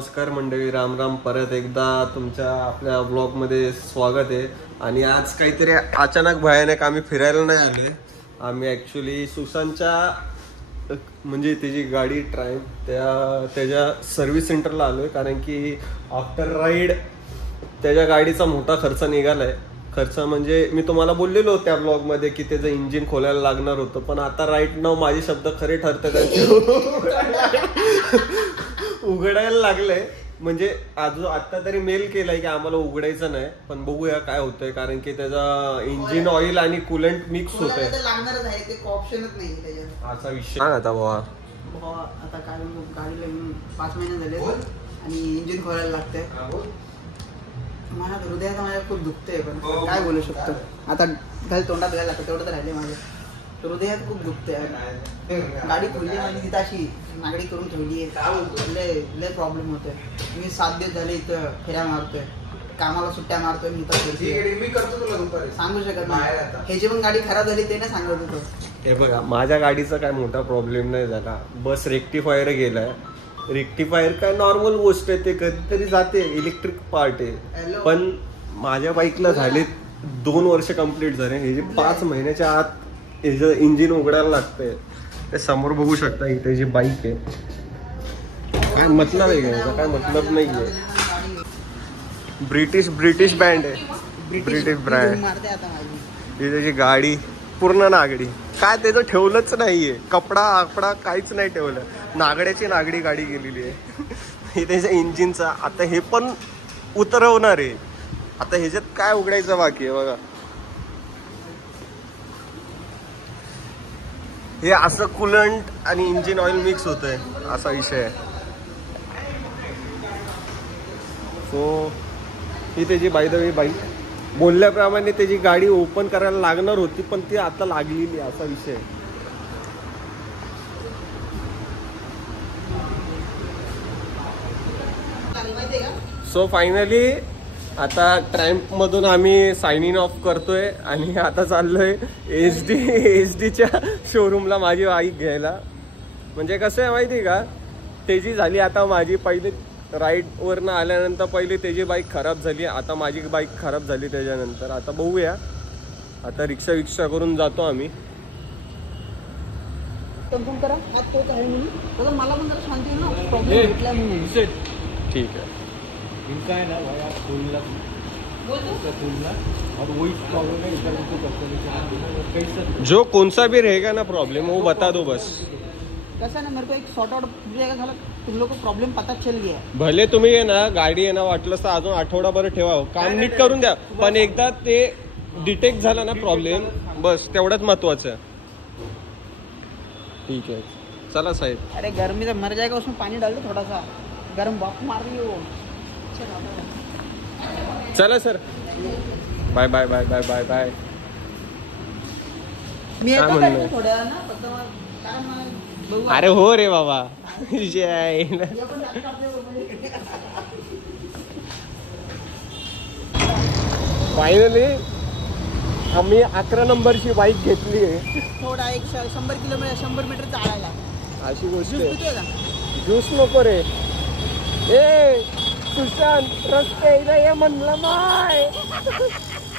नमस्कार मंडळी, राम राम. परत एकदा तुमच्या आपल्या ब्लॉगमध्ये स्वागत आहे. आणि आज काहीतरी अचानक भयानक आम्ही फिरायला नाही आले. आम्ही ॲक्च्युली सुशांतच्या म्हणजे त्याची गाडी त्याच्या सर्व्हिस सेंटरला आलो आहे. कारण की आफ्टर राईड त्याच्या गाडीचा मोठा खर्च निघाला आहे. खर्च म्हणजे मी तुम्हाला बोललेलो त्या ब्लॉगमध्ये की त्याचं इंजिन खोलायला लागणार होतं. पण आता राईट नाव माझे शब्द खरे ठरतात त्यांचे उघडायला लागलंय. म्हणजे आता तरी मेल केलाय की आम्हाला उघडायचं नाही, पण बघूया काय होतंय. कारण की त्याचा इंजिन ऑइल आणि कुलंट मिक्स होतंय. लागणारच आहे, ते ऑप्शनच नाही त्याच्यात. असा विषय सांग आता बाबा. आता काय गाडीला 5 महिने झाले आणि इंजिन खोलायला लागतंय. माझ्या हृदयात माझ्या खूप दुखतंय, पण काय बोलू शकतो. आता घाल तोंडात घ्यायला लागतं, तेवढं तर राहिले. माझं हृदयात खूप दुखतंय. गाडी खोलली माझी तिथं अशी नागडी करून ठेवली आहे. लय प्रॉब्लेम होतोय. मी 7 दिवस झाले इथं फेऱ्या मारतोय, कामाला सुट्ट्या मारतोय. मी करतो तुला सांगू शकत नाही. ह्याची पण गाडी खराब झाली ते नाही सांगत होतो. हे बघा, माझ्या गाडीचा काय मोठा प्रॉब्लेम नाही झाला. बस रेक्टिफायर गेलाय. रेक्टिफायर काय नॉर्मल गोष्ट आहे, ते कधीतरी जाते, इलेक्ट्रिक पार्ट आहे. पण माझ्या बाईकला झाले 2 वर्ष कंप्लीट झाले. हे जे 5 महिन्याच्या आत ह्याचं इंजिन उघडायला लागतंय. ते समोर बघू शकता, इथे जी बाईक आहे काय मतलब आहे का, काय मतलब नाही आहे. ब्रिटिश बँड आहे, ब्रिटिश ब्रँड. ही त्याची गाडी पूर्ण नागडी. काय त्याचं ठेवलंच नाहीये, कपडा काहीच नाही ठेवलं. नागड्याची नागडी गाडी गेलेली आहे. हे त्याच्या इंजिनचा आता हे पण उतरवणार आहे. आता ह्याच्यात काय उघडायचं बाकी आहे बघा. हे असं कुलंट आणि इंजिन ऑइल मिक्स होतंय, असा विषय आहे. सो ही त्याची बाय द वे बाईक. बोलल्याप्रमाणे त्याची गाडी ओपन करायला लागणार होती, पण ती आता लागलेली, असा विषय आहे. सो फायनली आता ट्रॅम्प मधून आम्ही साइन इन ऑफ करतोय आणि आता चाललोय एसडीच्या शोरूमला माझी बाईक घ्यायला. म्हणजे कसं आहे माहिती आहे का, त्याची झाली आता माझी पहिली राईडवरनं आल्यानंतर पहिली त्याची बाईक खराब झाली, आता माझी बाईक खराब झाली. त्याच्यानंतर आता बघूया, आता रिक्षा करून जातो आम्ही. कन्फर्म करा हा तोच आहे म्हणून. मला पण जरा शांती ना, प्रॉब्लेम भेटला म्हणून. ठीक है, इनका है ना भाई, आप खोलना और वही प्रॉब्लम है इधर उनको कस्टमर जो कौन सा भी रहेगा ना प्रॉब्लम वो बता दो बस. कैसा ना मेरे को एक सॉर्ट आउट झाला. तुम लोग को प्रॉब्लेम पता चल गया. भले तुम्ही आहे ना गाडी आहे ना वाटलं तर अजून आठवडाभर ठेवा, काम नीट करून द्या. पण एकदा ते डिटेक्ट झाला ना प्रॉब्लेम, बस तेवढंच महत्वाचं. ठीक है, चला साहेब. अरे गर्मी से मर जाएगा, उसमें पानी डाल दो थोड़ा सा. गर्म बाप मार रही हो. चला sir, bye bye bye bye bye bye. मी येतो काय म्हणणं? थोड्या ना फक्त कारण बघू. अरे हो रे बाबा. फायनली आम्ही 11 नंबरची बाईक घेतली आहे. थोडा 100 मीटर चालायला. अशी गोष्ट ज्यूस आहे. पितोय का? ज्यूस नको रे. ए सुशांत, रस्ते ये म्हणलं माय.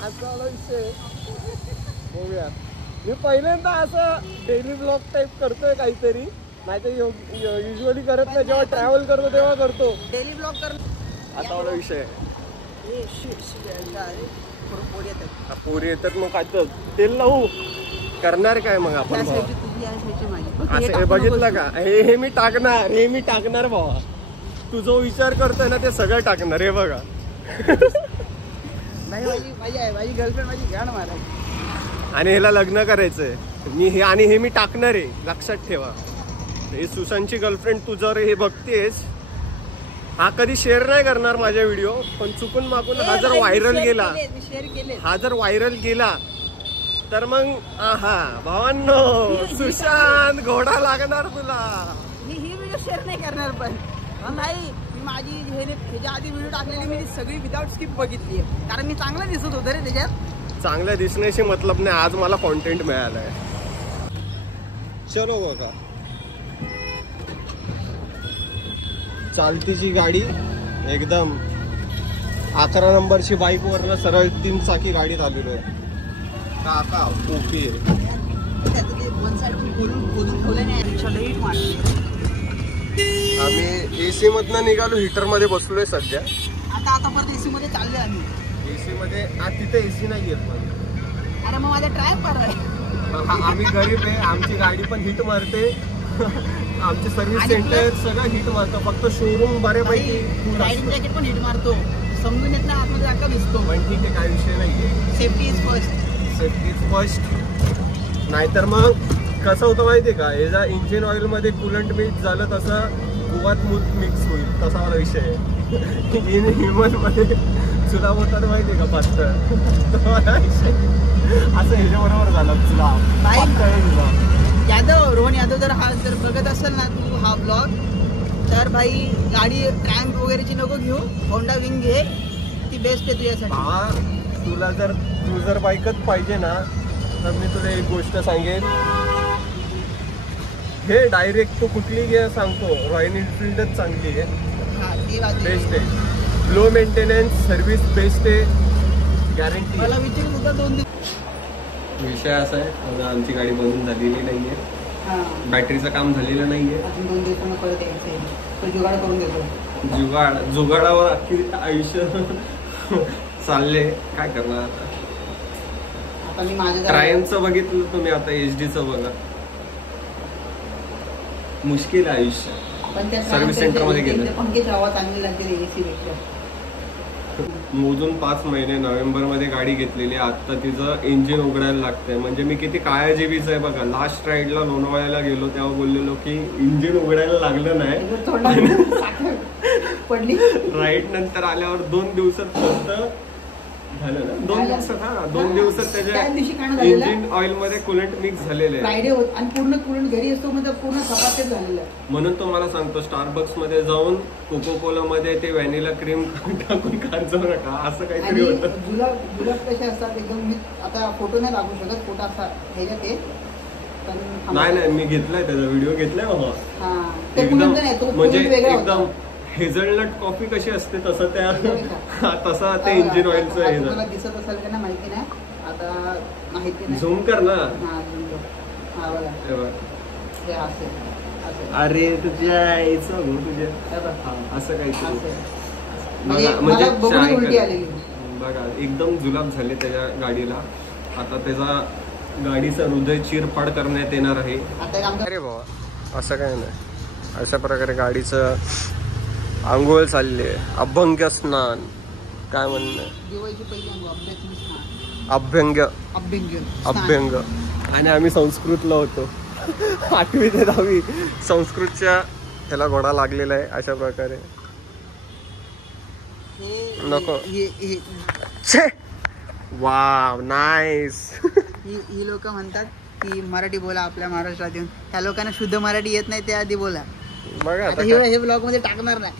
असा विषय. बघूया, मी पहिल्यांदा असं डेली ब्लॉग टाईप करतोय काहीतरी, नाही तर युजली करत नाही. जेव्हा ट्रॅव्हल करतो तेव्हा करतो डेली ब्लॉग कर. असा वाला विषय आहे. पोरी येतात मग काय तेल लावू करणार काय मग आपण. असं बघितलं का, हे मी टाकणार भावा. तू जो विचार करतोय ना ते सगळं टाकणार. हे बघा. माझी गर्लफ्रेंड माझी गाण मारा आणि ह्याला लग्न करायचंय मी हे, आणि हे मी टाकणार आहे, लक्षात ठेवा. हे सुशांतची गर्लफ्रेंड तू जर हे बघतेस, हा कधी शेअर नाही करणार माझ्या व्हिडिओ, पण चुकून मागून हा जर व्हायरल गेला तर मग आहा भावांनो, सुशांत घोडा लागणार तुला. मी ही व्हिडिओ शेअर नाही करणार, पण नाही माझी ह्याच्या आधी व्हिडिओ टाकलेली मी सगळी विदाउट स्किप बघितली आहे. कारण मी चांगला दिसत होतं रे त्याच्यात. चांगल्या दिसण्याशी मतलब नाही, आज मला कॉन्टेंट मिळालाय. चलो बघा. चालतीची गाडी एकदम 11 नंबरची बाईक वरनं सरळ 3 चाकी गाडीत आलेलो आहे. काका ओके. आम्ही AC मधनं निघालो, हीटर मध्ये बसलोय सध्या. आता परत AC मध्ये चाललोय आम्ही. AC मध्ये तिथे AC नाही येत पण. अरे मग माझा ट्राय परवा. आम्ही गरीब आहे, आमची गाडी पण हिट मारते. आमचे सर्व्हिस सेंटर सगळं हिट मारतं, फक्त शोरूम बऱ्यापैकी. रायडिंग जॅकेट पण हिट मारतो, समजून येत नाही आतमध्ये जागा दिसतो. पण ठीक आहे, काय विषय नाहीये. Safety is first. Safety is first. नाहीतर मग कसं होतं माहितीये का, हे जर इंजिन ऑइल मध्ये कुलंट मिक्स झालं तसं कुवात मूत मिक्स होईल, तसा वाला विषय आहे. ह्युमन मध्ये चुला होतात माहितीये का, पातळ विषय असं ह्याच्याबरोबर झालं. चुला यादव, रोहन यादव जर हा जर बघत असेल ना तू हा ब्लॉग, तर भाई गाडी ट्रॅम्प वगैरेची नको घेऊ, होंडा विंग घे, ती बेस्ट आहे तुझ्यासाठी. तू जर बाईकच पाहिजे ना, तर मी तुला एक गोष्ट सांगेन. हे डायरेक्ट तू कुठली घे सांगतो, रॉयल एनफिल्डच चांगली आहे, बेस्ट आहे. लो मेंटेनन्स, सर्व्हिस बेस्ट आहे, गॅरंटी. मला विचारत होता 2 दिवस. विषय असा आहे, आमची गाडी बनवून झालेली नाहीये, बॅटरीचं काम झालेलं नाहीये. अजून 2 दिवसांना परत यायचं, तो जुगाड करून देतो. जुगाडावर अख्खी आयुष्य चालले, काय करणार आता. आता मी माझ्या ट्रायमचं बघितलं तुम्ही, आता HD चं बघा. मुश्किल आहे आयुष्य. पण त्या सर्व्हिस सेंटर मध्ये गेलं, पंखेची हवा चांगली लागते AC पेक्षा. मोजून 5 महिने, नोव्हेंबर मध्ये गाडी घेतलेली, आता तिचं इंजिन उघडायला लागतंय. म्हणजे मी किती काळजीबीच आहे बघा. लास्ट राईडला लोणावळ्याला गेलो तेव्हा बोललेलो की इंजिन उघडायला लागलं नाही. पडली राईड नंतर आल्यावर 2 दिवसात फक्त झालं ना, 2 दिवसात. 2 दिवसात त्याच्या इंजिन ऑइल मध्ये कुलंट मिक्स झालेलं आहे, आणि पूर्ण कुलंट घरी असतो म्हणजे पूर्ण सपाटेच झालेलं आहे. म्हणून तुम्हाला सांगतो, स्टारबक्स मध्ये जाऊन कोको कोला मध्ये ते व्हॅनिला क्रीम टाकून खात जाऊ नका, असं काहीतरी होतं. जुलाब कसे असतात एकदम. मी आता फोटो नाही दाखवू शकत, फोटो असा ह्याच्यात आहे. नाही मी घेतलाय, त्याचा व्हिडिओ घेतलाय बाबा. एकदम म्हणजे एकदम हेझलनट कॉफी कशी असते तसं तसं ते इंजिन ऑइलचं हे मला दिसत असेल का नाही माहिती नाही, आता माहिती नाही. झूम कर ना. अरे तुझ्या असं काहीतरी म्हणजे बघा, एकदम जुलाब झाले त्याच्या गाडीला. आता त्याचा गाडीचा हृदय चिरफाड करण्यात येणार आहे. अरे बाबा, असं काय नाही. अशा प्रकारे गाडीचं आंघोळ चालली आहे, अभंग स्नान, काय म्हणणं, अभ्यंग. आणि आम्ही संस्कृतला होतो. 8वी ते 10वी संस्कृतच्या ह्याला घोडा लागलेला आहे. अशा प्रकारे नको. Wow, nice. ही लोक म्हणतात की मराठी बोला आपल्या महाराष्ट्रात येऊन. त्या लोकांना शुद्ध मराठी येत नाही, ते आधी बोला. बघा हे ब्लॉग मध्ये टाकणार नाही.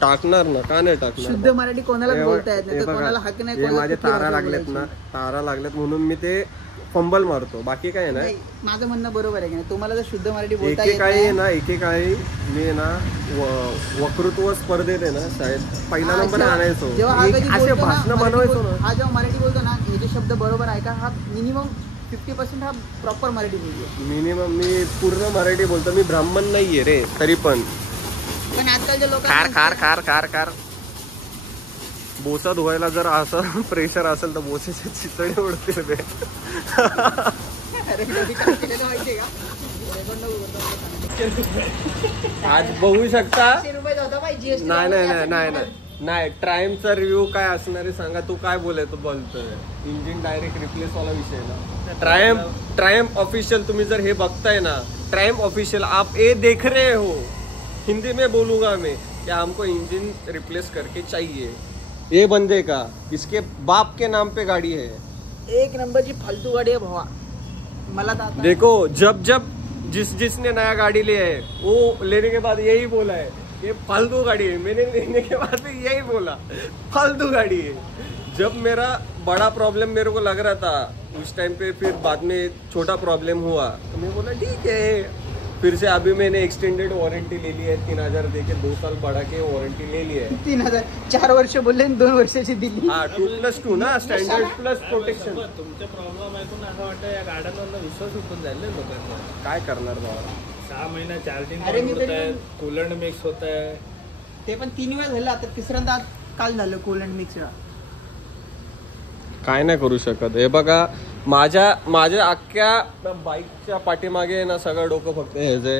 टाकणार ना, का नाही टाकणार. शुद्ध मराठी कोणाला बोलता येत नाही, कोणाला हक नाही. माझे तारा लागलेत ना, तारा लागलेत म्हणून मी ते फंबल मारतो, बाकी काय नाही. माझं म्हणणं बरोबर आहे की नाही. तुम्हाला जर शुद्ध मराठी बोलता येत नाही, एकेकाळी मी ना वक्तृत्व स्पर्धेत आहे ना शाळेत पहिला नंबर आणायचो, असे भाषण बनवायचो ना. हा जेव्हा मराठी बोलतो ना, हे जे शब्द बरोबर आहे का, हा मिनिमम 50% हा प्रॉपर मराठी बोलतो. मिनिमम मी पूर्ण मराठी बोलतो. मी ब्राह्मण नाहीये रे, तरी पण आजकालच्या लोक कार बोसा धुवायला जर असं प्रेशर असेल तर बोसाचे चितळे उडतील बे. आज बघू शकता. नाही ट्रायमचा रिव्ह्यू काय असणार आहे सांगा. तू काय बोलतोय. इंजिन डायरेक्ट रिप्लेस वाला विषय ना. ट्रायम्फ ऑफिशियल तुम्ही जर हे बघताय ना, ट्रायम्फ ऑफिशियल आप ये देख रहे हो, हिंदी में बोलूंगा मैं, कि हमको इंजन रिप्लेस करके चाहिए. ये बंदे का, इसके बाप के नाम पे गाड़ी है. 1 नंबरची फालतू गाडी है भावा. मला देखो, जब जिसने नया गाड़ी लिया है वो लेने के बाद यही बोला है ये फालतू गाड़ी है. मैंने लेने के बाद भी यही बोला फालतू गाड़ी है. जब मेरा बड़ा प्रॉब्लम मेरे को लग रहा था उस टाइम पे, फिर बाद में छोटा प्रॉब्लम हुआ तो मैं बोला ठीक है फिर से अभी मैंने एक्सटेंडेड वारंटी ले ली है 3000 देके 2 साल बढ़ा के वारंटी ले ली है 3000 4 वर्ष बोलले आणि 2 वर्षाची दिली. हा 2+2 ना स्टँडर्ड प्लस प्रोटेक्शन. तुमचा प्रॉब्लेम ऐकून असं वाटतं या गाड्यांवर विश्वास उठून जाईल ना लोकांना. काय करणार बाबा 6 महिना चार्जिंग अरे मी होत तरी आहे, पण- कूलंट मिक्स होत आहे. ते पण 3 वेळा झालं, आता तिसऱ्यांदा काल झालं कोलंड मिक्सला. काय नाही करू शकत. हे बघा माझ्या अख्ख्या बाईकच्या पाठीमागे ना सगळं डोकं फक्त हे जे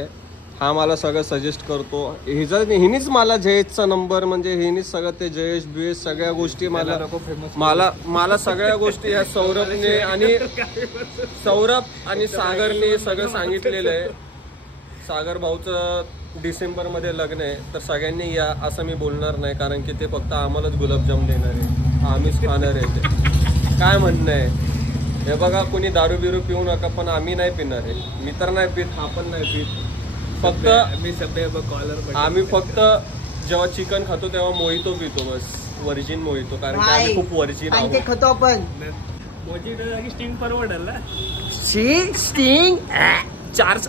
हा मला सगळं सजेस्ट करतो. हिनीच मला जयेशचा नंबर म्हणजे हिनीच सगळं ते जयेश बियेश सगळ्या गोष्टी मला सगळ्या गोष्टी ह्या सौरभने आणि सागरने सगळं सांगितलेलं आहे. सागर भाऊचं डिसेंबरमध्ये लग्न आहे तर सगळ्यांनी या असं मी बोलणार नाही कारण की ते फक्त आम्हालाच गुलाबजाम देणार आहे, आम्हीच खाणार आहे. ते काय म्हणणं आहे हे बघा, कोणी दारू बिरू पिऊ नका पण आम्ही नाही पिणार आहे. मी तर नाही पित, हा पण नाही पित. फक्त मी सध्या कॉलर आम्ही फक्त जेव्हा चिकन खातो तेव्हा मोहितो पितो, बस वर्जिन मोहितो, कारण की आम्ही खूप वर्जिन आणि आहोत. ते खातो आपण स्टिंग परवडेल ना. स्टिंग चार्ज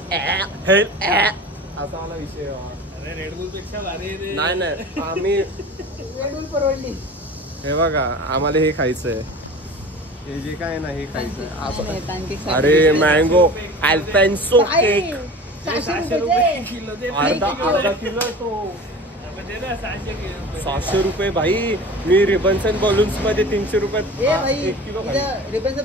असा मला विषय आहे. अरे रेडबुल पेक्षा भारी आहे ते. नाही आम्ही परवडली. हे बघा आम्हाला हे खायचंय, हे जे काय ना हे खायचंय. अरे मँगो अल्पेन्सो केक 600 रुपये. किलो दे. अर्धा किलो आहे तो. दे ना 600 किलो. 600 रुपये भाई. मी रिबन्स अँड बलून्स मध्ये 300 रुपयात ए भाई 1 किलो खाईन. रिबनचं